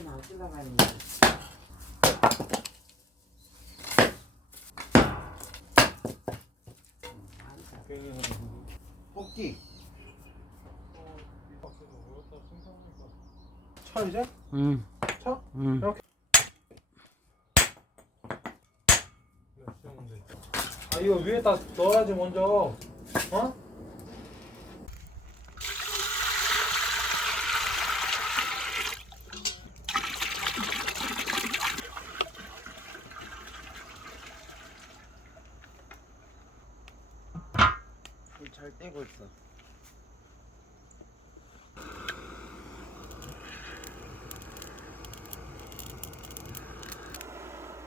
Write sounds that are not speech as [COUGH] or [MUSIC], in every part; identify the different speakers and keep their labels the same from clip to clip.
Speaker 1: 이렇게 안 올라가는
Speaker 2: 뽑기. 차 이제?
Speaker 3: 응.
Speaker 2: 차?
Speaker 3: 응.
Speaker 2: 아 이거 위에다 넣어야지 먼저. 어?
Speaker 1: 잘 떼고 있어.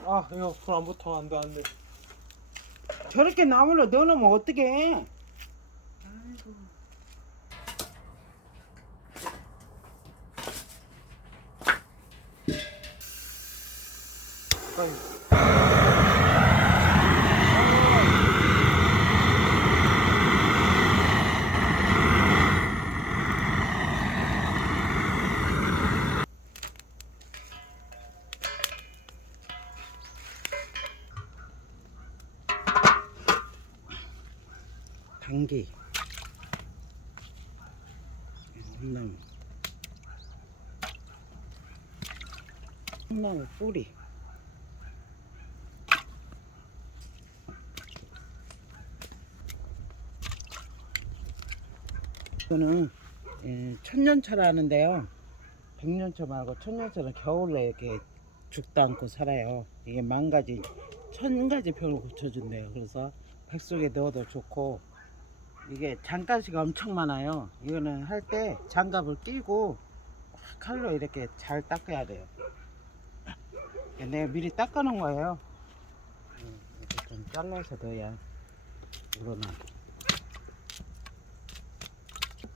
Speaker 2: 아 이거 불 안 붙어 안돼 안돼.
Speaker 1: 저렇게 나무를 넣어놓으면 어떡해? 당기. 콩나무. 콩나무 뿌리. 이거는 예, 천년차라는데요. 백년차 말고 천년차는 겨울에 이렇게 죽도 않고 살아요. 이게 만 가지, 천 가지 병을 고쳐준대요. 그래서 백숙에 넣어도 좋고 이게 장가시가 엄청 많아요. 이거는 할 때 장갑을 끼고 칼로 이렇게 잘 닦아야 돼요. 내가 미리 닦아 놓은 거예요. 음, 이렇게 좀 잘라서 넣어야 우러나.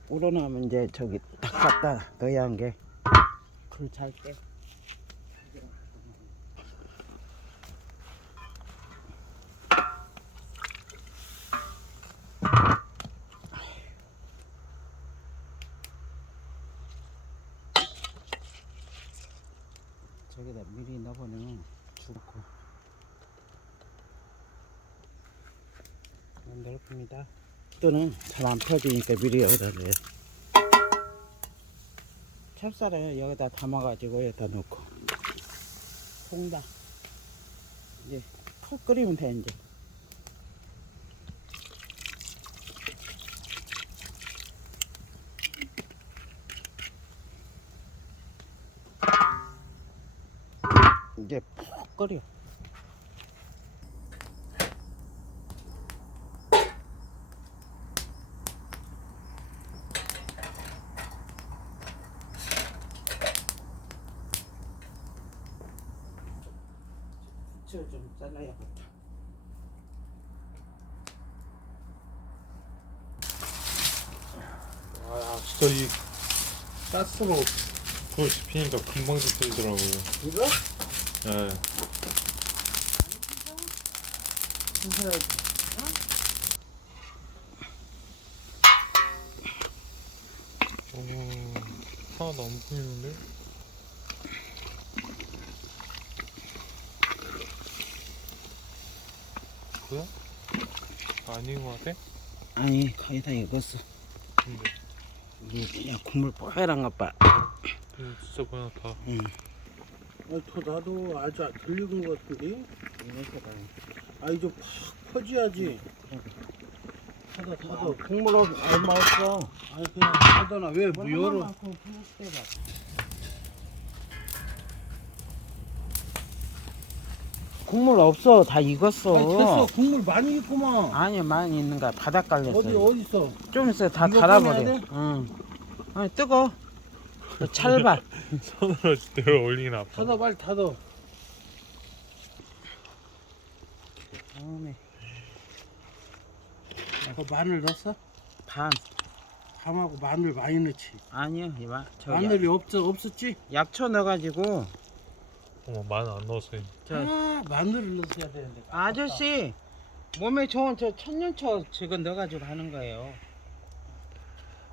Speaker 1: 우러나면 이제 저기 딱 갖다 넣어야 한 게 불잘 때. 저기다 미리 넣어보면 죽고. 넓습니다. 또는 잘 안 펴지니까 미리 여기다 넣어요 찹쌀을 여기다 담아가지고 여기다 넣고. 통다. 이제 푹 끓이면 돼 이제 푹 끓여 부추를 좀 잘라야겠다
Speaker 4: 아 진짜 이 가스로 불 지피니까 금방 지필더라고요.
Speaker 1: 이거?
Speaker 4: 예. 오, 하나도 안 보이는데? 뭐야? 아닌 것 같아?
Speaker 1: 아니 거의 다 익었어
Speaker 4: 근데
Speaker 1: 이게 그냥 국물 뽀얀 것봐
Speaker 4: 이거 진짜 그냥
Speaker 1: 다응
Speaker 2: 아, 더 나도 아주 안 들리는 것 같은데?
Speaker 1: 이것도
Speaker 2: 봐아 이제 팍 퍼져야지. 타다 타다.
Speaker 1: 국물 없, 얼마 없어.
Speaker 2: 아니 그냥 타다나. 왜뭐
Speaker 1: 부을 때가. 국물 없어. 다 익었어.
Speaker 2: 아니 됐어. 국물 많이 있구만.
Speaker 1: 아니 많이 있는 거야. 바닥 깔렸어.
Speaker 2: 어디 어디 있어?
Speaker 1: 좀 있어. 다
Speaker 2: 이거
Speaker 1: 달아버려.
Speaker 2: 꺼내야 돼?
Speaker 1: 응. 아니 뜨거 그 찰발 [LAUGHS]
Speaker 4: 손으로 제대로 올리긴 아파.
Speaker 2: 타다 빨리 타다.
Speaker 1: 다음에
Speaker 2: 그 마늘 넣었어?
Speaker 1: 반
Speaker 2: 밤하고 마늘 많이 넣지.
Speaker 1: 아니요 이봐 저
Speaker 2: 마늘이 없어 없었지?
Speaker 1: 약, 약초 넣어가지고
Speaker 4: 어머 마늘 안 넣었어요.
Speaker 1: 저
Speaker 2: 아 마늘을 넣어야 되는데.
Speaker 1: 아저씨 몸에 좋은 저 천년초 저거 넣어가지고 하는 거예요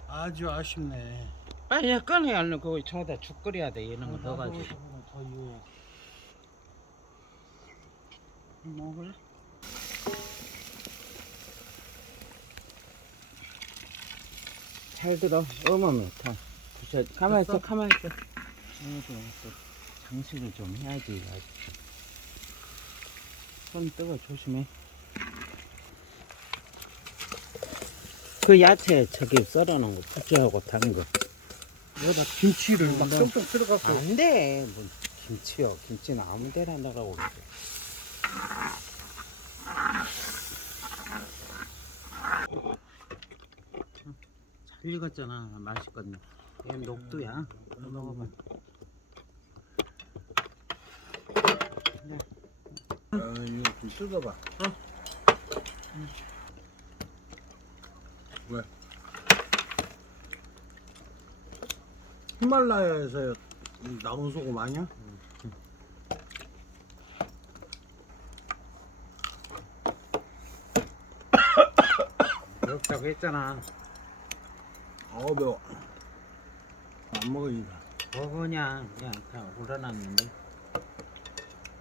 Speaker 2: 아주 아쉽네.
Speaker 1: 빨리 꺼내야 얼른. 그거 저기다 죽 끓여야 돼 이런 거 넣어가지고.
Speaker 4: 더 이거
Speaker 1: 먹을래? 잘 들어. 어머면 다 부셔. 가만히 있어 가만히 있어. 아이고 알았어. 장식을 좀 해야지 아직도. 손 뜨거 조심해. 그 야채 저기 썰어놓은 거 부추하고 담거
Speaker 4: 여기다 김치를 막
Speaker 1: 네.
Speaker 4: 쏙쏙 들어갖고.
Speaker 1: 안돼. 뭐 김치요. 김치는 아무 데나 넣으라고 그러지 잘 익었잖아. 맛있거든요 얘 녹두야. 이거 먹어봐.
Speaker 2: 아, 이거 좀 뜯어봐. 왜? 히말라야에서 나온 소금 아니야?
Speaker 1: 그렇다고 했잖아
Speaker 2: 어 매워. 안 먹어 이거.
Speaker 1: 뭐 그냥 그냥 다 우러났는데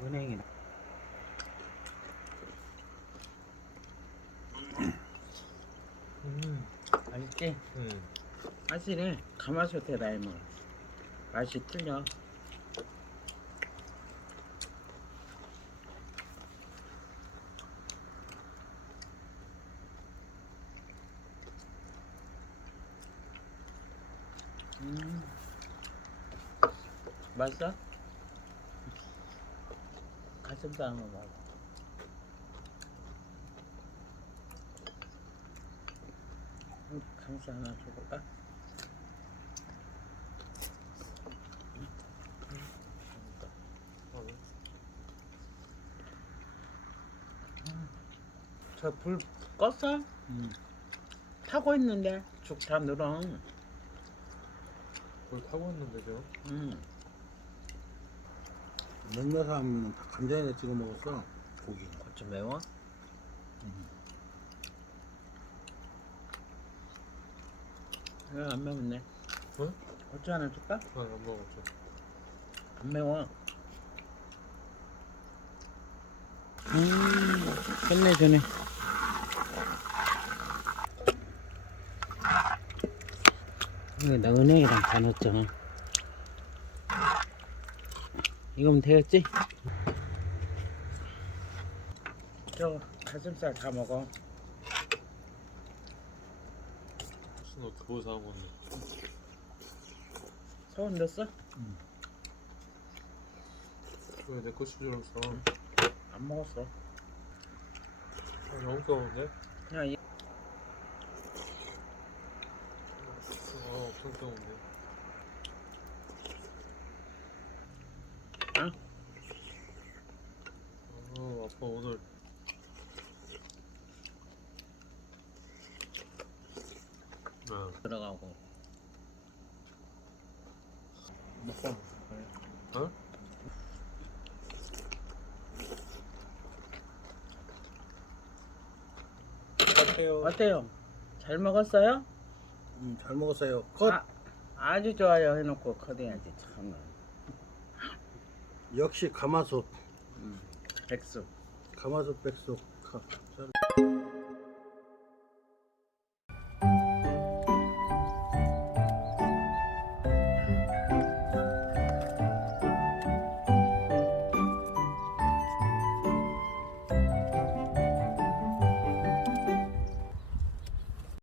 Speaker 1: 은행이나
Speaker 4: 음,
Speaker 1: 맛있지?
Speaker 4: 음.
Speaker 1: 사실은 가마솥에 라임은 맛이 틀려 음. 맛있어? 가슴살 한번 먹어 음, 가슴살 하나 줘볼까? 저 불 껐어? 타고 있는데 죽 다 늘어.
Speaker 4: 그걸 타고 있는데 저
Speaker 1: 음.
Speaker 2: 몇몇 사람은 다 간장에 찍어 먹었어. 고기.
Speaker 1: 좀 매워? 이거 안 매운데.
Speaker 4: 응?
Speaker 1: 고추 하나 줄까?
Speaker 4: 아안 먹었죠
Speaker 1: 안 매워. 음, 끝내주네. 나 은행이랑 다 넣었잖아. 이거면 되겠지? 저 가슴살 다 먹어.
Speaker 4: 신호 그거 사온 건데
Speaker 1: 소금 넣었어?
Speaker 4: 왜내 것인 줄 알았어
Speaker 1: 안 먹었어.
Speaker 4: 아, 너무 뜨거운데?
Speaker 1: 그냥 이-
Speaker 4: 아 엄청 뜨거운데
Speaker 1: 응?
Speaker 4: 아 아빠 오늘 아
Speaker 1: 들어가고. 먹고.
Speaker 4: 어? 어때요?
Speaker 1: 어때요? 잘 먹었어요?
Speaker 2: 음, 잘 먹었어요. 컷.
Speaker 1: 아, 아주 좋아요 해놓고 컷해야지 참.
Speaker 2: 역시 가마솥.
Speaker 1: 백숙.
Speaker 2: 가마솥 백숙.